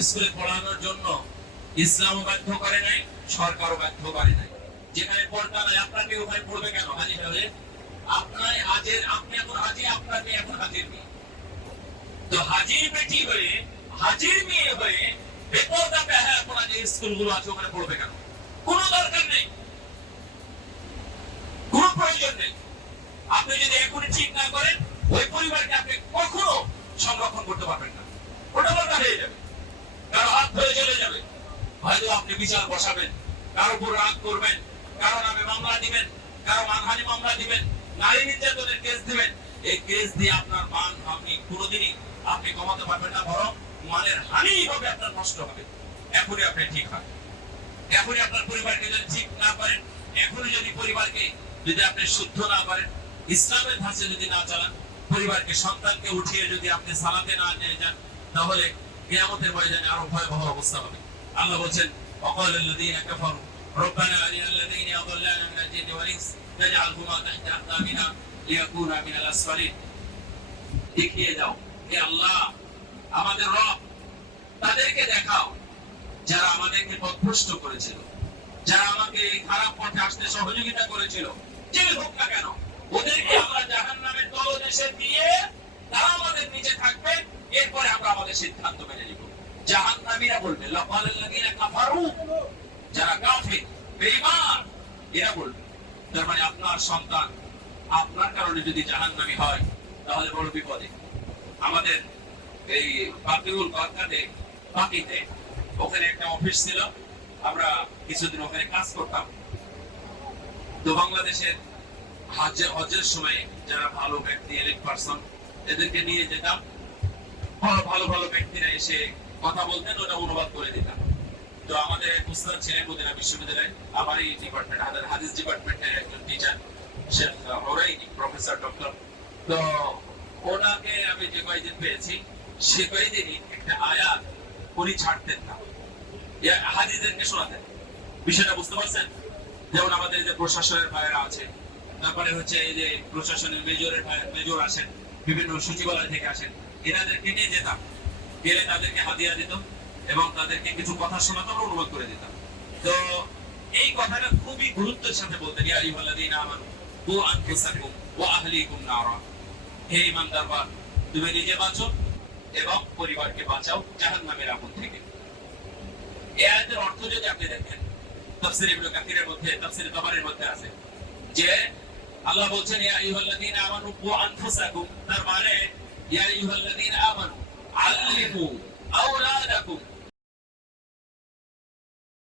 স্কুলে পড়ানোর জন্য ইসলামও বাধ্য করে নাই, সরকারও বাধ্য করে নাই। যেখানে পড়তা নাই আপনাকে ওখানে পড়বে কেন হাজি হলে? আপনার হাজের, আপনি এখন হাজি আপনার মেয়ে এখন হাজির মেয়ে। তো হাজির বেটি হয়ে, হাজির মেয়ে হয়ে বেপরদা বেহায়া পড়া যে স্কুলগুলো আছে, ওখানে পড়বে কেন? কোনো দরকার নেই। কোনো প্রয়োজন নেই। আপনি যদি এখনই ঠিক না করেন ওই পরিবারকে আপনি কখনো সংরক্ষণ করতে পারবেন না ওটা দরকার হয়ে যাবে কারও হাত ধরে চলে যাবে হয়তো আপনি বিচার বসাবেন। কারও উপর রাগ করবেন? কারও নামে মামলা দিবেন? কারও মানহানি মামলা দিবেন? নারী নির্যাতনের কেস দিবেন? এই কেস দিয়ে আপনার মান আপনি কোনোদিনই আপনি কমাতে পারবেন না, বরং মানের হানি হবে, আপনার নষ্ট হবে। এখনই আপনি ঠিক হয় এখনই আপনার পরিবারকে যদি ঠিক না করেন, এখনই যদি পরিবারকে যদি আপনি শুদ্ধ না করেন, ইসলামের ধাঁচে যদি না চালান, পরিবারকে সন্তানকে উঠিয়ে যদি আপনি সালাতে না নিয়ে যান, তাহলে কিয়ামতের ময়দানে আরও ভয়াবহ অবস্থা হবে। আল্লাহ বলছেন وقال الذين كفروا ربنا أرنا الذين أضلانا من الجن والإنس نجعلهما تحت أقدامنا ليكونا من الأسفلين দেখিয়ে দাও হে আল্লাহ আমাদের রব তাদেরকে দেখাও যারা আমাদেরকে পথভ্রষ্ট করেছিল যারা আমাকে এই খারাপ পথে আসতে সহযোগিতা করেছিল যে হোক না কেন ওদেরকে আমরা জাহান নামের তলদেশে দিয়ে তারা আমাদের নিচে থাকবে এরপরে আমরা আমাদের সিদ্ধান্ত মেনে নিব জাহান বলবে মানে আমাদের এই বাকিউল বাক্কাতে বাকিতে ওখানে একটা অফিস ছিল, আমরা কিছুদিন ওখানে কাজ করতাম। তো বাংলাদেশের হজের হজের সময় যারা ভালো ব্যক্তি এলিট পারসন এদেরকে নিয়ে যেতাম। ভালো ভালো ভালো ব্যক্তিরা এসে কথা বলতেন, ওটা অনুবাদ করে দিতাম। তো আমাদের এক উস্তাদ ছিলেন মদিনা বিশ্ববিদ্যালয়ে আমার এই ডিপার্টমেন্ট আমাদের হাদিস ডিপার্টমেন্টের একজন টিচার শেখ প্রফেসর ডক্টর তো ওনাকে আমি যে কয়েকদিন পেয়েছি, সে কয়েকদিনই একটা আয়াত উনি ছাড়তেন না। শোনাতেন। বিষয়টা বুঝতে পারছেন? যেমন আমাদের যে প্রশাসনের ভাইয়েরা আছে, তারপরে হচ্ছে এই যে প্রশাসনের মেজরের মেজর আসেন, বিভিন্ন সচিবালয় থেকে আসেন, এনাদেরকে নিয়ে যেতাম। গেলে তাদেরকে হাদিয়া দিত এবং তাদেরকে কিছু কথা শোনাতাম, অনুবাদ করে দিতাম। তো এই কথাটা খুবই গুরুত্বের সাথে বলতেন, ইয়া আমানু, কু আনফুসাকুম ওয়া আহলিকুম নারা। হে তুমি নিজে বাঁচো এবং পরিবারকে বাঁচাও জাহান্নামের আগুন থেকে। এই আয়াতের অর্থ যদি আপনি দেখেন, তাফসীর ইবনে কাসিরের মধ্যে, তাফসীর তাবারির মধ্যে আছে যে আল্লাহ বলছেন, ইয়া আমানু, কু আনফুসাকুম। তার মানে ইয়া আমানু Tipo, Allahu